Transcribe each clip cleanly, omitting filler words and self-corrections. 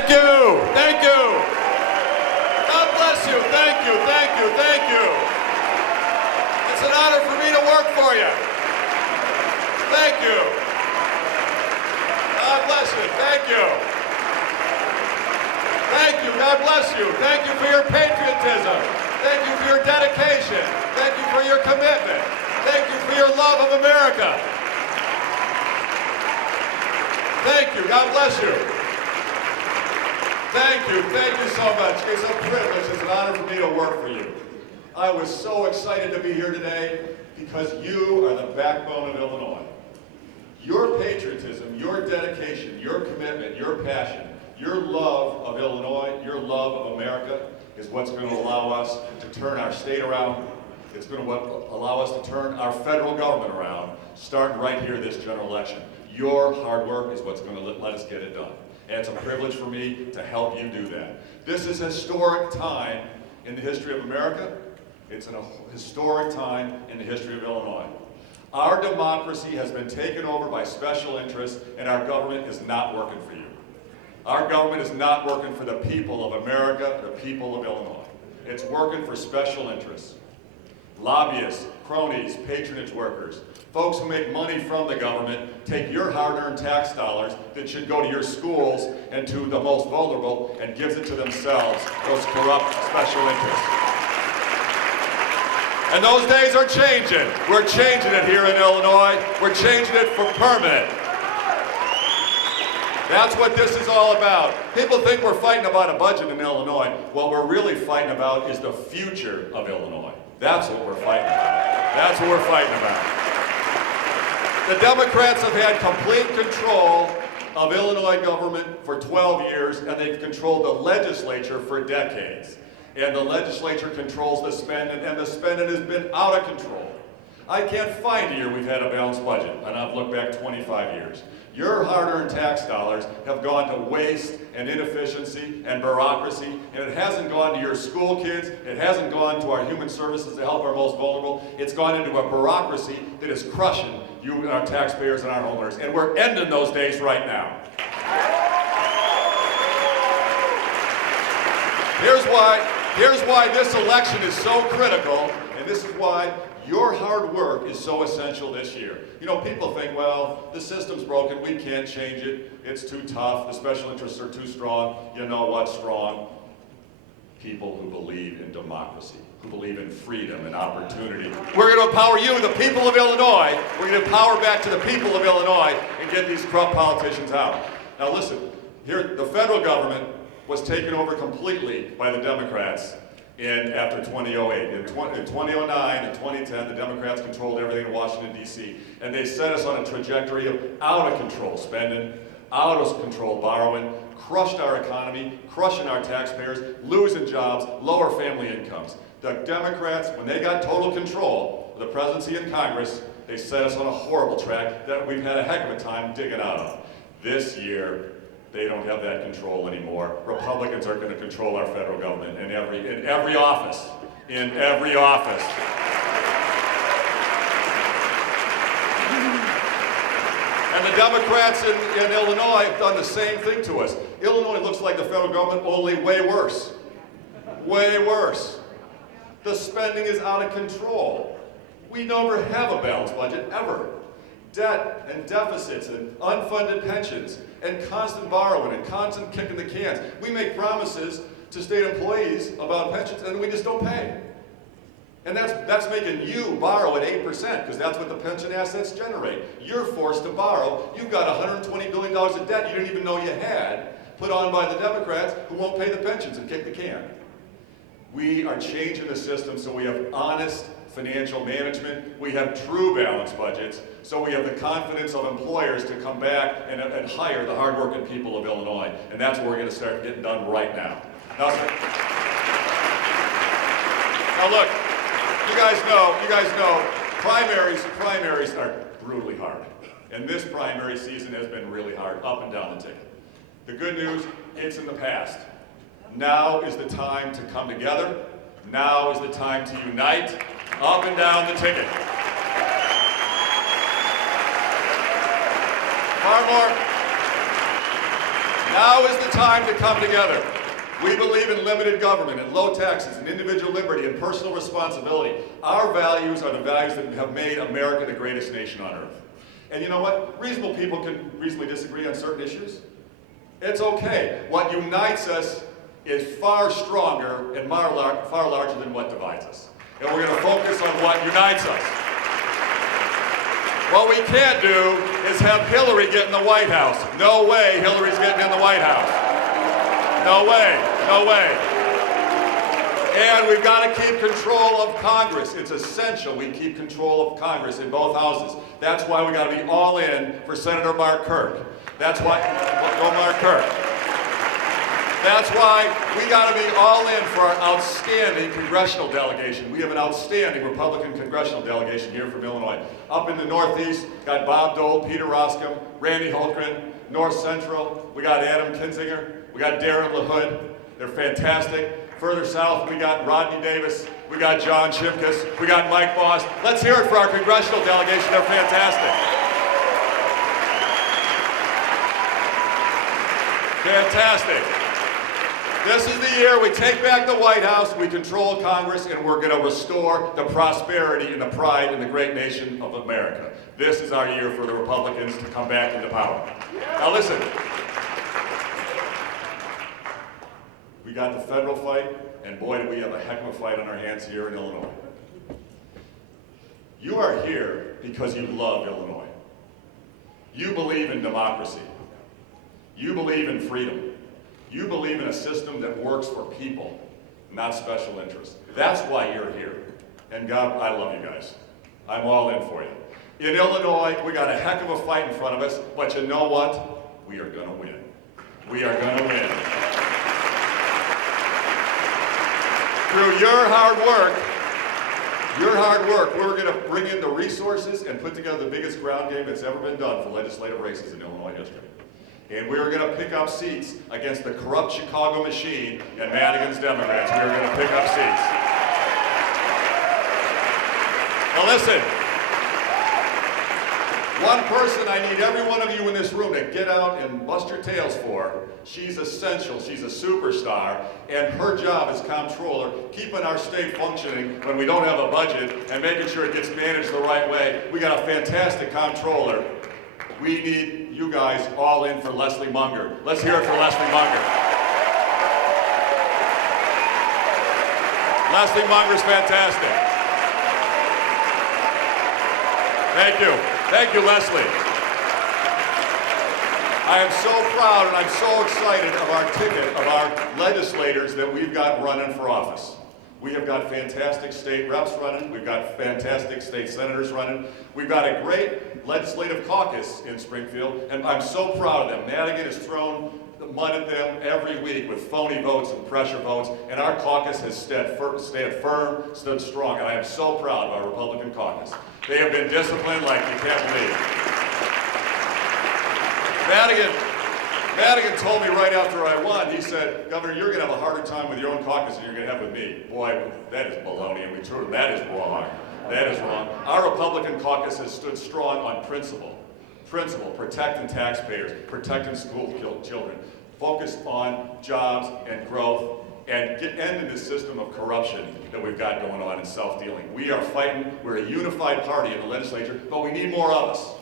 Thank you. Thank you. God bless you. Thank you. Thank you. Thank you. It's an honor for me to work for you. Thank you. God bless you. Thank you. Thank you. God bless you. Thank you for your patriotism. Thank you for your dedication. Thank you for your commitment. Thank you for your love of America. Thank you. God bless you. Thank you. Thank you so much. It's a privilege. It's an honor for me to work for you. I was so excited to be here today because you are the backbone of Illinois. Your patriotism, your dedication, your commitment, your passion, your love of Illinois, your love of America is what's going to allow us to turn our state around. It's going to allow us to turn our federal government around, starting right here this general election. Your hard work is what's going to let us get it done. And it's a privilege for me to help you do that. This is a historic time in the history of America. It's a historic time in the history of Illinois. Our democracy has been taken over by special interests, and our government is not working for you. Our government is not working for the people of America, the people of Illinois. It's working for special interests. Lobbyists, cronies, patronage workers, folks who make money from the government take your hard-earned tax dollars that should go to your schools and to the most vulnerable and gives it to themselves, those corrupt special interests. And those days are changing. We're changing it here in Illinois. We're changing it for permanent. That's what this is all about. People think we're fighting about a budget in Illinois. What we're really fighting about is the future of Illinois. That's what we're fighting about. That's what we're fighting about. The Democrats have had complete control of Illinois government for 12 years, and they've controlled the legislature for decades. And the legislature controls the spending, and the spending has been out of control. I can't find a year we've had a balanced budget, and I've looked back 25 years. Your hard-earned tax dollars have gone to waste and inefficiency and bureaucracy, and it hasn't gone to your school kids, it hasn't gone to our human services to help our most vulnerable. It's gone into a bureaucracy that is crushing you, our taxpayers and our homeowners, and we're ending those days right now. Here's why this election is so critical, and this is why your hard work is so essential this year. You know, people think, well, the system's broken, we can't change it, it's too tough, the special interests are too strong. You know what's strong? People who believe in democracy, who believe in freedom and opportunity. We're going to empower you, the people of Illinois. We're going to empower back to the people of Illinois and get these corrupt politicians out. Now listen, here the federal government was taken over completely by the Democrats after 2008. In 2009 and 2010, the Democrats controlled everything in Washington, D.C., and they set us on a trajectory of out-of-control spending, out-of-control borrowing, crushed our economy, crushing our taxpayers, losing jobs, lower family incomes. The Democrats, when they got total control of the presidency and Congress, they set us on a horrible track that we've had a heck of a time digging out of. This year, they don't have that control anymore. Republicans are going to control our federal government in every office. In every office. And the Democrats in Illinois have done the same thing to us. Illinois looks like the federal government, only way worse. Way worse. The spending is out of control. We never have a balanced budget, ever. Debt and deficits and unfunded pensions and constant borrowing and constant kicking the cans. We make promises to state employees about pensions and we just don't pay. And that's making you borrow at 8% because that's what the pension assets generate. You're forced to borrow. You've got $120 billion of debt you didn't even know you had put on by the Democrats who won't pay the pensions and kick the can. We are changing the system so we have honest financial management, we have true balanced budgets, so we have the confidence of employers to come back and hire the hardworking people of Illinois. And that's what we're going to start getting done right now. Now look, you guys know, primaries are brutally hard. And this primary season has been really hard, up and down the ticket. The good news, it's in the past. Now is the time to come together. Now is the time to unite, up and down the ticket. Now is the time to come together. We believe in limited government and low taxes and individual liberty and personal responsibility. Our values are the values that have made America the greatest nation on earth. And you know what? Reasonable people can reasonably disagree on certain issues. It's okay. What unites us is far stronger and far larger than what divides us. And we're going to focus on what unites us. What we can't do is have Hillary get in the White House. No way Hillary's getting in the White House. No way, no way. And we've got to keep control of Congress. It's essential we keep control of Congress in both houses. That's why we got to be all in for Senator Mark Kirk. That's why, go Mark Kirk. That's why we got to be all in for our outstanding congressional delegation. We have an outstanding Republican congressional delegation here from Illinois. Up in the Northeast, got Bob Dole, Peter Roskam, Randy Holtgren. North Central, we got Adam Kinzinger. We got Darren LaHood. They're fantastic. Further south, we got Rodney Davis. We got John Shimkus. We got Mike Voss. Let's hear it for our congressional delegation. They're fantastic. Fantastic. This is the year we take back the White House, we control Congress, and we're going to restore the prosperity and the pride in the great nation of America. This is our year for the Republicans to come back into power. Now listen. We got the federal fight, and boy, do we have a heck of a fight on our hands here in Illinois. You are here because you love Illinois. You believe in democracy. You believe in freedom. You believe in a system that works for people, not special interests. That's why you're here. And God, I love you guys. I'm all in for you. In Illinois, we got a heck of a fight in front of us, but you know what? We are going to win. We are going to win. Through your hard work, we're going to bring in the resources and put together the biggest ground game that's ever been done for legislative races in Illinois history. And we're going to pick up seats against the corrupt Chicago machine and Madigan's Democrats. We're going to pick up seats. Now listen, one person I need every one of you in this room to get out and bust your tails for. She's essential, she's a superstar, and her job as comptroller, keeping our state functioning when we don't have a budget and making sure it gets managed the right way. We got a fantastic comptroller. We need you guys all in for Leslie Munger. Let's hear it for Leslie Munger. Leslie Munger's fantastic. Thank you. Thank you, Leslie. I am so proud and I'm so excited of our ticket, of our legislators that we've got running for office. We have got fantastic state reps running. We've got fantastic state senators running. We've got a great legislative caucus in Springfield, and I'm so proud of them. Madigan has thrown the mud at them every week with phony votes and pressure votes, and our caucus has stayed firm, stood strong, and I am so proud of our Republican caucus. They have been disciplined like you can't believe. Madigan told me right after I won, he said, Governor, you're going to have a harder time with your own caucus than you're going to have with me. Boy, that is baloney, and we told him that is wrong. That is wrong. Our Republican caucus has stood strong on principle. Principle, protecting taxpayers, protecting school children, focused on jobs and growth, and ending this system of corruption that we've got going on in self-dealing. We are fighting, we're a unified party in the legislature, but we need more of us.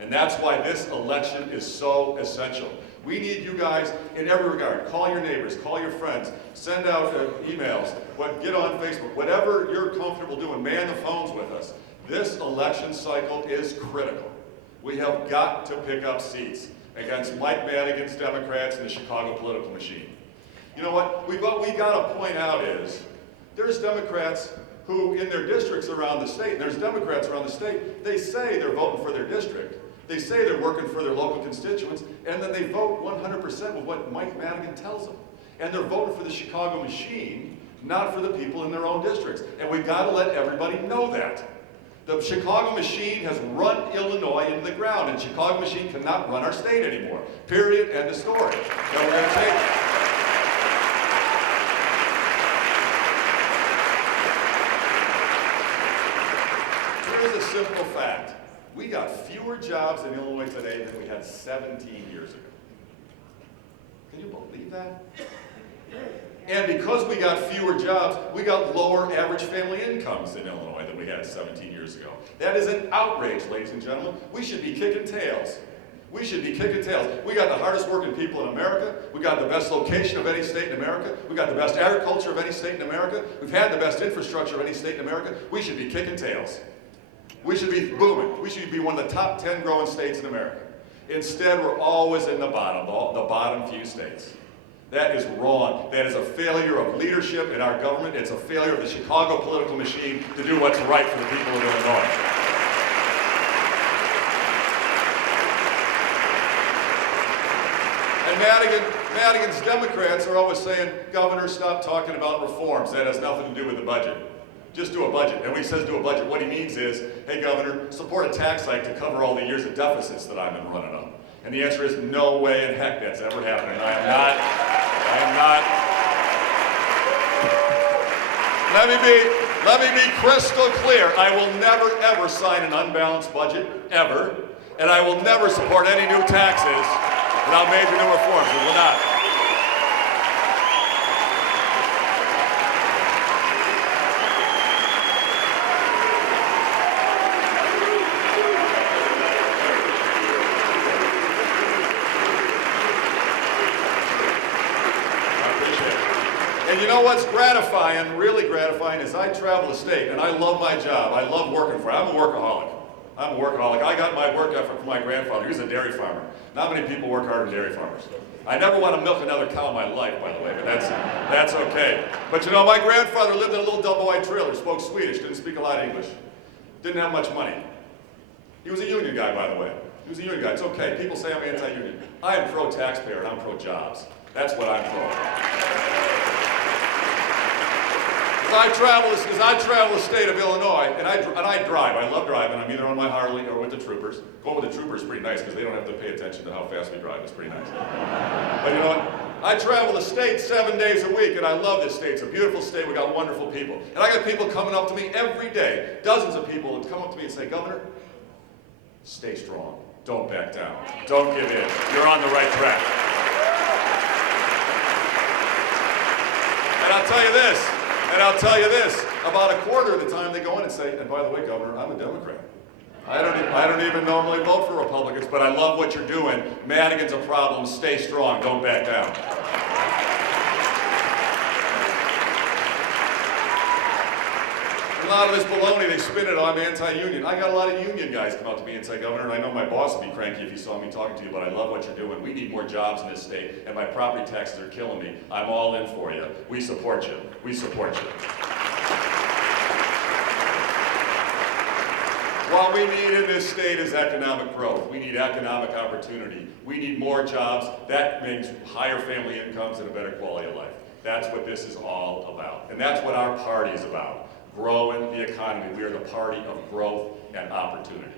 And that's why this election is so essential. We need you guys in every regard. Call your neighbors, call your friends, send out emails, get on Facebook, whatever you're comfortable doing, man the phones with us. This election cycle is critical. We have got to pick up seats against Mike Madigan's Democrats and the Chicago political machine. You know what we got to point out is there's Democrats who in their districts around the state, and there's Democrats around the state, they say they're voting for their district. They say they're working for their local constituents, and then they vote 100% with what Mike Madigan tells them. And they're voting for the Chicago machine, not for the people in their own districts. And we've got to let everybody know that. The Chicago machine has run Illinois into the ground, and Chicago machine cannot run our state anymore. Period, end of story. So we're going to take it. Here's a simple fact. We got fewer jobs in Illinois today than we had 17 years ago. Can you believe that? And because we got fewer jobs, we got lower average family incomes in Illinois than we had 17 years ago. That is an outrage, ladies and gentlemen. We should be kicking tails. We should be kicking tails. We got the hardest working people in America. We got the best location of any state in America. We got the best agriculture of any state in America. We've had the best infrastructure of any state in America. We should be kicking tails. We should be booming. We should be one of the top 10 growing states in America. Instead, we're always in the bottom few states. That is wrong. That is a failure of leadership in our government. It's a failure of the Chicago political machine to do what's right for the people of Illinois. And Madigan's Democrats are always saying, Governor, stop talking about reforms. That has nothing to do with the budget. Just do a budget. And when he says do a budget, what he means is, hey, Governor, support a tax hike to cover all the years of deficits that I've been running on. And the answer is no way in heck that's ever happening. I am not. Let me be crystal clear. I will never, ever sign an unbalanced budget, ever. And I will never support any new taxes without major new reforms. We will not. And you know what's gratifying, really gratifying, is I travel the state, and I love my job. I love working for it. I'm a workaholic. I got my work ethic from my grandfather. He was a dairy farmer. Not many people work harder than dairy farmers. I never want to milk another cow in my life, by the way, but that's okay. But you know, my grandfather lived in a little double-wide trailer, spoke Swedish, didn't speak a lot of English, didn't have much money. He was a union guy, by the way. He was a union guy. It's okay. People say I'm anti-union. I am pro-taxpayer, and I'm pro-jobs. That's what I'm pro. I travel the state of Illinois, and I drive. I love driving. I'm either on my Harley or with the troopers. Going with the troopers is pretty nice because they don't have to pay attention to how fast we drive. It's pretty nice. But you know what? I travel the state 7 days a week, and I love this state. It's a beautiful state. We got wonderful people. And I got people coming up to me every day, dozens of people that come up to me and say, Governor, stay strong. Don't back down. Don't give in. You're on the right track. And I'll tell you this, about a quarter of the time they go in and say, and by the way, Governor, I'm a Democrat. I don't even normally vote for Republicans, but I love what you're doing. Madigan's a problem. Stay strong. Don't back down. A lot of this baloney, they spin it on anti-union. I got a lot of union guys come up to me and say, Governor, and I know my boss would be cranky if he saw me talking to you, but I love what you're doing. We need more jobs in this state, and my property taxes are killing me. I'm all in for you. We support you. We support you. What we need in this state is economic growth. We need economic opportunity. We need more jobs. That means higher family incomes and a better quality of life. That's what this is all about. And that's what our party is about. Growing the economy. We are the party of growth and opportunity.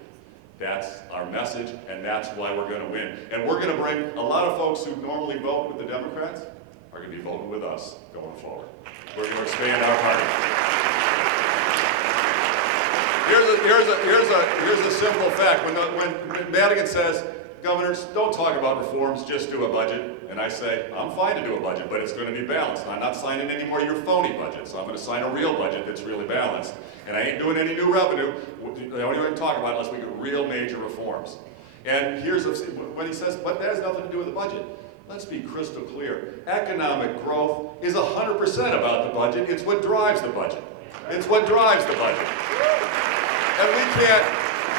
That's our message, and that's why we're going to win. And we're going to bring a lot of folks who normally vote with the Democrats are going to be voting with us going forward. We're going to expand our party. Here's a simple fact. When Madigan says, Governors, don't talk about reforms, just do a budget. And I say, I'm fine to do a budget, but it's going to be balanced. I'm not signing any more of your phony budgets. I'm going to sign a real budget that's really balanced. And I ain't doing any new revenue. I don't even talk about it unless we get real major reforms. And here's when he says, but that has nothing to do with the budget. Let's be crystal clear. Economic growth is 100% about the budget. It's what drives the budget. It's what drives the budget. And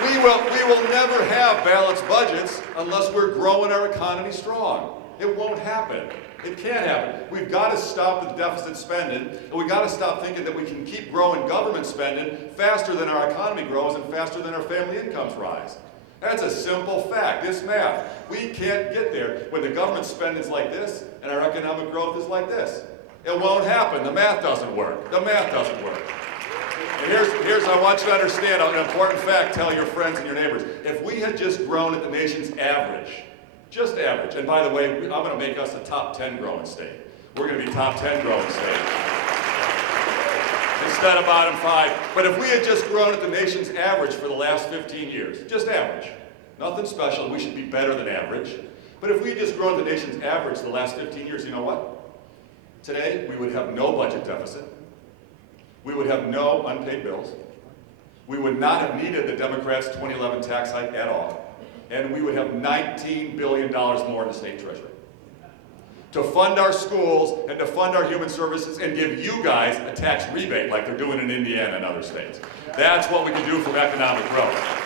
we will never have balanced budgets unless we're growing our economy strong. It won't happen. It can't happen. We've got to stop the deficit spending, and we've got to stop thinking that we can keep growing government spending faster than our economy grows and faster than our family incomes rise. That's a simple fact. It's math. We can't get there when the government spending is like this and our economic growth is like this. It won't happen. The math doesn't work. The math doesn't work. And here's I want you to understand an important fact. Tell your friends and your neighbors. If we had just grown at the nation's average, just average, and by the way, I'm going to make us a top 10 growing state. We're going to be top 10 growing state instead of bottom 5. But if we had just grown at the nation's average for the last 15 years, just average, nothing special, we should be better than average. But if we had just grown the nation's average the last 15 years, you know what? Today, we would have no budget deficit. We would have no unpaid bills. We would not have needed the Democrats' 2011 tax hike at all. And we would have $19 billion more in the state treasury to fund our schools and to fund our human services and give you guys a tax rebate like they're doing in Indiana and other states. That's what we can do for economic growth.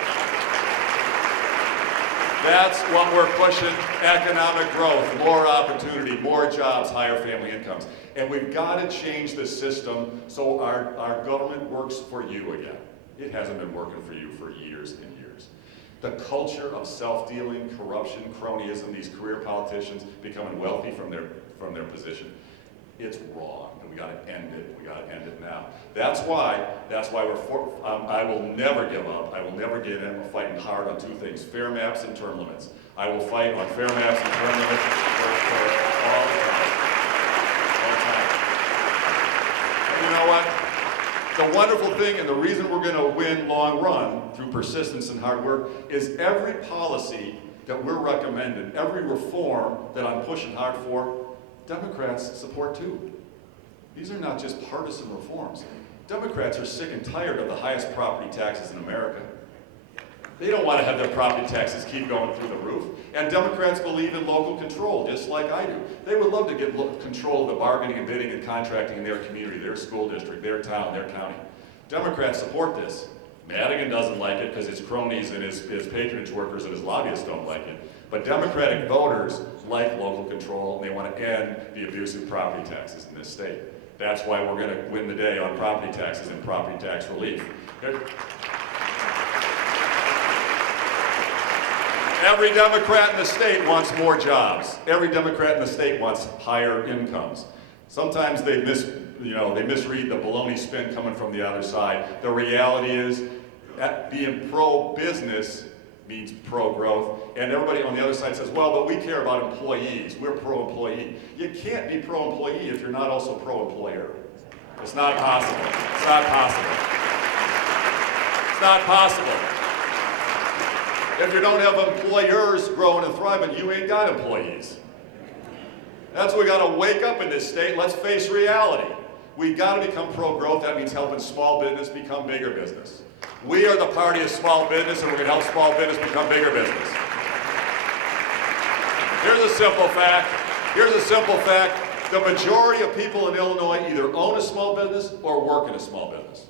That's what we're pushing, economic growth, more opportunity, more jobs, higher family incomes. And we've got to change the system so our government works for you again. It hasn't been working for you for years and years. The culture of self-dealing, corruption, cronyism, these career politicians becoming wealthy from their position, it's wrong, and we got to end it. We got to end it now. That's why I will never give up. I will never give in. I'm fighting hard on two things: fair maps and term limits. I will fight on fair maps and term limits for all the time. All the time. And you know what? The wonderful thing, and the reason we're going to win long run through persistence and hard work, is every policy that we're recommending, every reform that I'm pushing hard for, Democrats support too. These are not just partisan reforms. Democrats are sick and tired of the highest property taxes in America. They don't want to have their property taxes keep going through the roof. And Democrats believe in local control, just like I do. They would love to get control of the bargaining and bidding and contracting in their community, their school district, their town, their county. Democrats support this. Madigan doesn't like it because his cronies and his patronage workers and his lobbyists don't like it. But Democratic voters like local control, and they want to end the abusive property taxes in this state. That's why we're going to win the day on property taxes and property tax relief. Every Democrat in the state wants more jobs. Every Democrat in the state wants higher incomes. Sometimes they misread the baloney spin coming from the other side. The reality is that being pro-business means pro-growth, and everybody on the other side says, well, but we care about employees. We're pro-employee. You can't be pro-employee if you're not also pro-employer. It's not possible. It's not possible. It's not possible. If you don't have employers growing and thriving, you ain't got employees. That's what we got to wake up in this state. Let's face reality. We got to become pro-growth. That means helping small business become bigger business. We are the party of small business, and we're going to help small business become bigger business. Here's a simple fact. Here's a simple fact. The majority of people in Illinois either own a small business or work in a small business.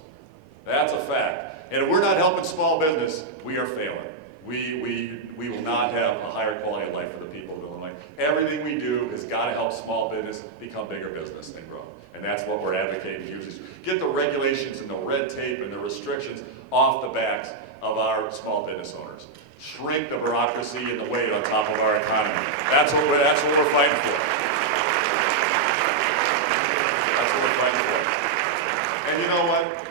That's a fact. And if we're not helping small business, we are failing. We will not have a higher quality of life for the people of Illinois. Everything we do has got to help small business become bigger business and grow. And that's what we're advocating to do, is get the regulations and the red tape and the restrictions off the backs of our small business owners. Shrink the bureaucracy and the weight on top of our economy. That's what we're fighting for. That's what we're fighting for. And you know what?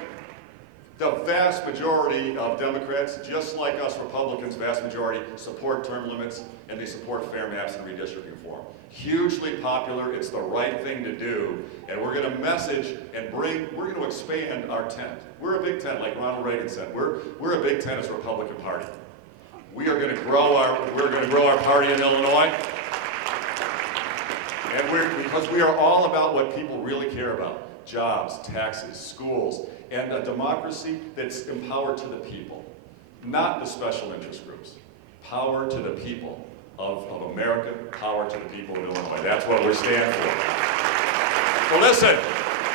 The vast majority of Democrats, just like us Republicans, vast majority, support term limits, and they support fair maps and redistricting reform. Hugely popular, it's the right thing to do, and we're going to message and we're going to expand our tent. We're a big tent, like Ronald Reagan said. We're a big tent as a Republican Party. We are going to grow our party in Illinois, and because we are all about what people really care about: jobs, taxes, schools, and a democracy that's empowered to the people, not the special interest groups. Power to the people of America, power to the people of Illinois. That's what we're standing for. So listen,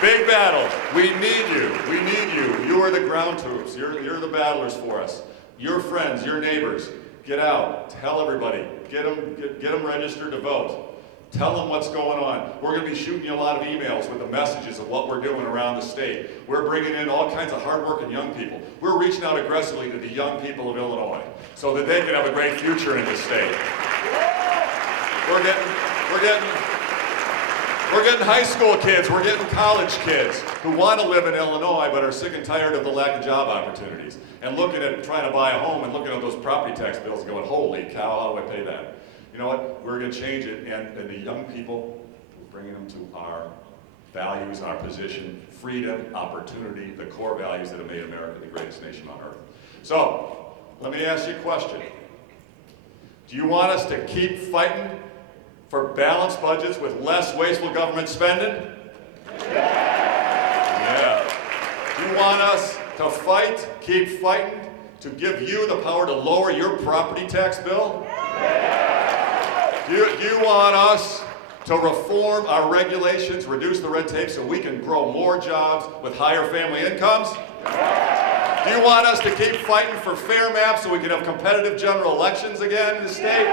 big battle. We need you. We need you. You are the ground troops. You're the battlers for us. Your friends, your neighbors, get out. Tell everybody. Get them registered to vote. Tell them what's going on. We're going to be shooting you a lot of emails with the messages of what we're doing around the state. We're bringing in all kinds of hardworking young people. We're reaching out aggressively to the young people of Illinois so that they can have a great future in this state. We're getting high school kids, we're getting college kids who want to live in Illinois but are sick and tired of the lack of job opportunities and looking at trying to buy a home and looking at those property tax bills and going, holy cow, how do I pay that? You know what? We're going to change it, and the young people, we're bringing them to our values, our position, freedom, opportunity, the core values that have made America the greatest nation on earth. So, let me ask you a question. Do you want us to keep fighting for balanced budgets with less wasteful government spending? Yeah. Do you want us to fight, keep fighting, to give you the power to lower your property tax bill? Do you want us to reform our regulations, reduce the red tape so we can grow more jobs with higher family incomes? Do you want us to keep fighting for fair maps so we can have competitive general elections again in the state?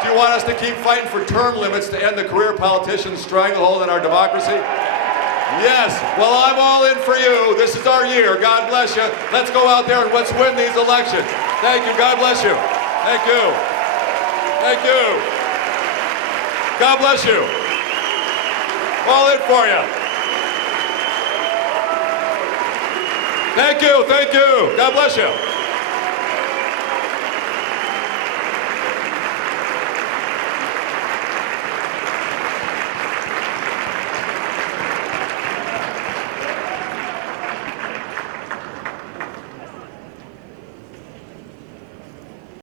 Do you want us to keep fighting for term limits to end the career politicians' stranglehold in our democracy? Yes. Well, I'm all in for you. This is our year. God bless you. Let's go out there and let's win these elections. Thank you. God bless you. Thank you. Thank you. God bless you. All in for you. Thank you. Thank you. God bless you.